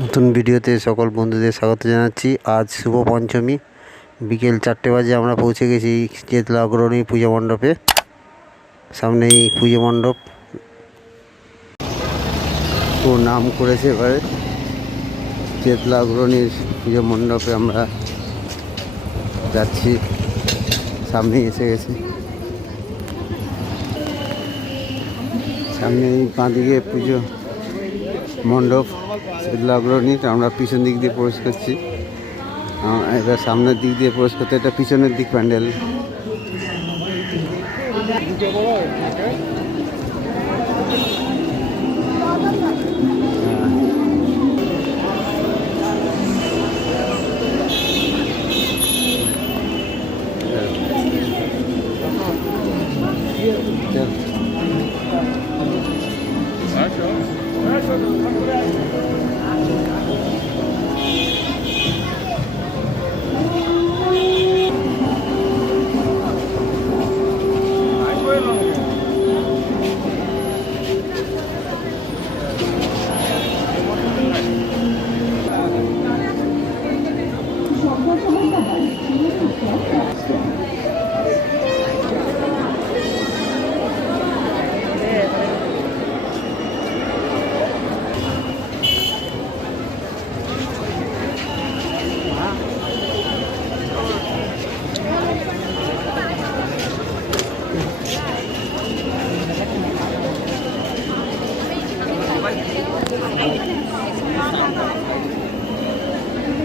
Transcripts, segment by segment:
নতুন ভিডিওতে সকল বন্ধুদের স্বাগত জানাচ্ছি। আজ শুভ পঞ্চমী, বিকেল 4টে বাজে আমরা পৌঁছে গেছি চেতলা অগ্রণী পুজো মণ্ডপে। সামনেই পুজো মণ্ডপ ও নাম করেছে এবারে চেতলা অগ্রণীর পুজো মণ্ডপে আমরা যাচ্ছি। সামনেই এসে গেছি, সামনেই বাঁদিকে পুজো মণ্ডপ চেতলা অগ্রণীর। আমরা পিছন দিক দিয়ে প্রবেশ করছি। এবার সামনের দিক দিয়ে প্রবেশ করতে, এটা পিছনের দিক প্যান্ডেল।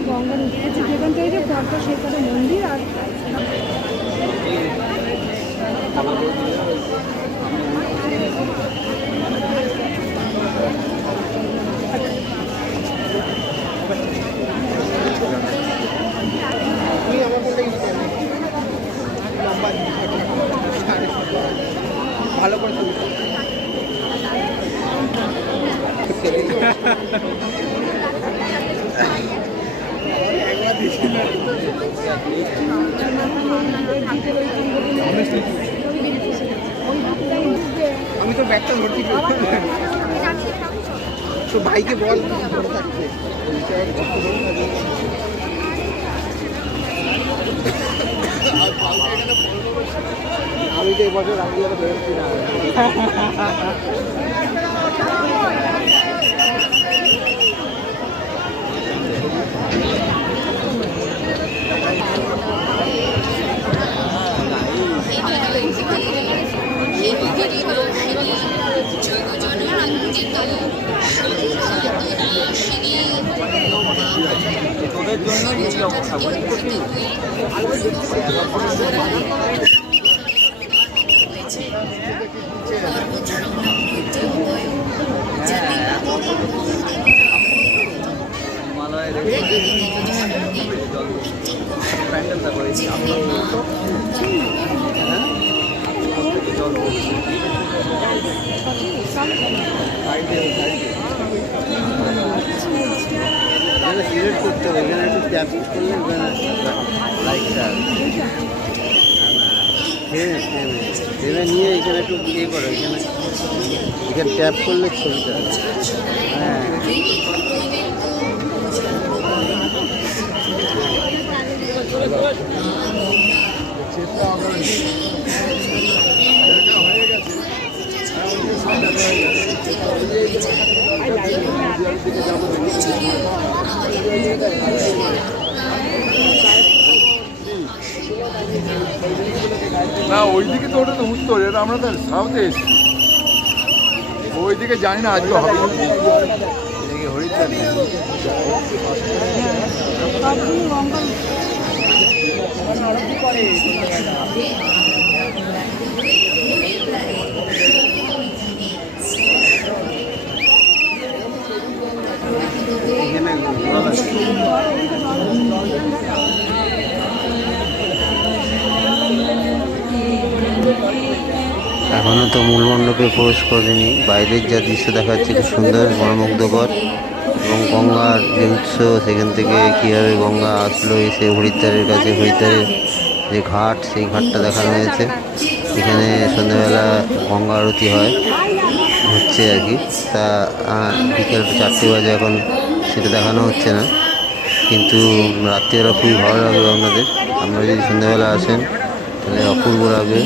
গঙ্গার উঠেছে যেখান থেকে যে ঘরটা সেখানে মন্দির আর ভালো করে আমি তো ব্যাগটা ভর্তি তো ভাইকে বল ধরে থাকতে। আমি তো এবছর রাখি বেরোচ্ছি না। তোদের জন্য এই অবস্থা প্যান্ডেলটা করেছি সিলেক্ট করতে হবে। এখানে একটু ট্যাপ করলে লাইটটা ভেবে নিয়ে এখানে একটু ইয়ে করো। এখানে ট্যাপ করলে ছবিটা হ্যাঁ না ওইদিকে তো ওটা তো উত্তর, এটা আমরা তো সাউথে এসেছি, ওইদিকে জানি না আজকে হবে। এখনও তো মূল মণ্ডপে প্রবেশ করেনি। বাইরের যা দৃশ্য দেখা যাচ্ছে খুব সুন্দর, মনোমুগ্ধকর। এবং গঙ্গার যে উৎস, সেখান থেকে কীভাবে গঙ্গা আসলো এসে হরিদ্বারের কাছে, হরিদ্বারের যে ঘাট, সেই ঘাটটা দেখানো হয়েছে। এখানে সন্ধ্যাবেলা গঙ্গা আরতি হচ্ছে আর কি। তা বিকেল 4টে বাজে এখন। সেটা দেখানো হচ্ছে না, কিন্তু রাত্রিবেলা খুবই ভালো লাগবে আপনাদের। আপনারা যদি সন্ধ্যাবেলা আসেন তাহলে অপূর্ব লাগবে।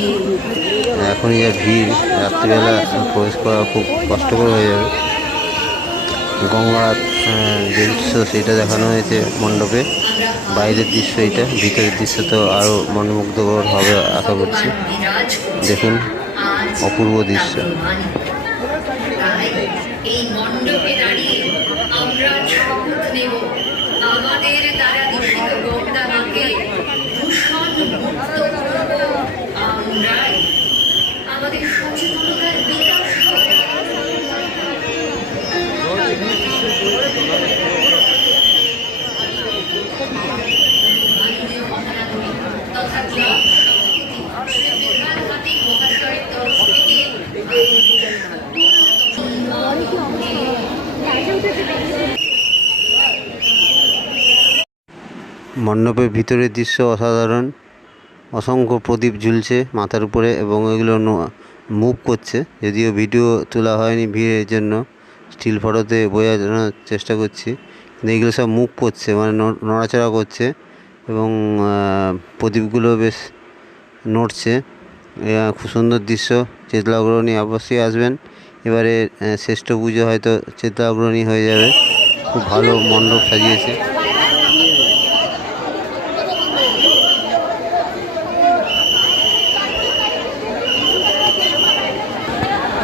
এখনই যা ভিড়, রাত্রিবেলা প্রবেশ করা খুব কষ্টকর হয়ে যাবে। গঙ্গার যে দৃশ্য সেটা দেখানো হয়েছে মণ্ডপে। বাইরের দৃশ্য এটা, ভিতরের দৃশ্য তো আরও মনোমুগ্ধকর হবে আশা করছি। দেখুন অপূর্ব দৃশ্য। এই মণ্ডপে দাঁড়িয়ে আমরা শপথ নেব আমাদের দ্বারা দূষিত গঙ্গা মাকে দূষণ মুক্ত করব আমরাই। আমাদের সচেতনতার বিকাশ হবে। মাননীয় মহানগরী তথা ক্লাব সভাপতি শ্রী বিধান হাতি মহাশয়ের তরফ থেকে মণ্ডপের ভিতরের দৃশ্য অসাধারণ। অসংখ্য প্রদীপ ঝুলছে মাথার উপরে এবং এগুলো মুভ করছে, যদিও ভিডিও তোলা হয়নি ভিড়ের জন্য, স্টিল ফটোতে বোঝানোর চেষ্টা করছি। কিন্তু এগুলো সব মুভ করছে, মানে নড়াচড়া করছে এবং প্রদীপগুলো বেশ নড়ছে। খুব সুন্দর দৃশ্য। চেতলা অগ্রণী অবশ্যই আসবেন। এবারে শ্রেষ্ঠ পুজো হয়তো চেতলা অগ্রণী হয়ে যাবে। খুব ভালো মণ্ডপ সাজিয়েছে।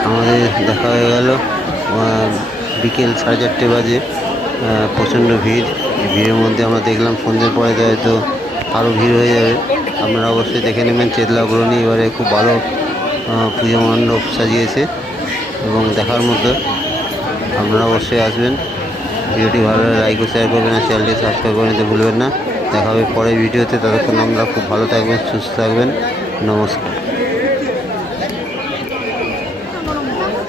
আমাদের দেখা হয়ে গেল বিকেল 4:30 বাজে। প্রচণ্ড ভিড়। এই ভিড়ের মধ্যে আমরা দেখলাম সন্ধ্যের পরে তো হয়তো আরও ভিড় হয়ে যাবে। আপনারা অবশ্যই দেখে নেবেন চেতলা অগ্রণী এবারে খুব ভালো পুজো মণ্ডপ সাজিয়েছে এবং দেখার মতো। আপনারা অবশ্যই আসবেন। ভিডিওটি ভালো লাগলে লাইক ও শেয়ার করবেন আর চ্যানেলটি সাবস্ক্রাইব করে নিতে ভুলবেন না। দেখা হবে পরের ভিডিওতে। ততক্ষণ আমরা খুব ভালো থাকবেন, সুস্থ থাকবেন। নমস্কার।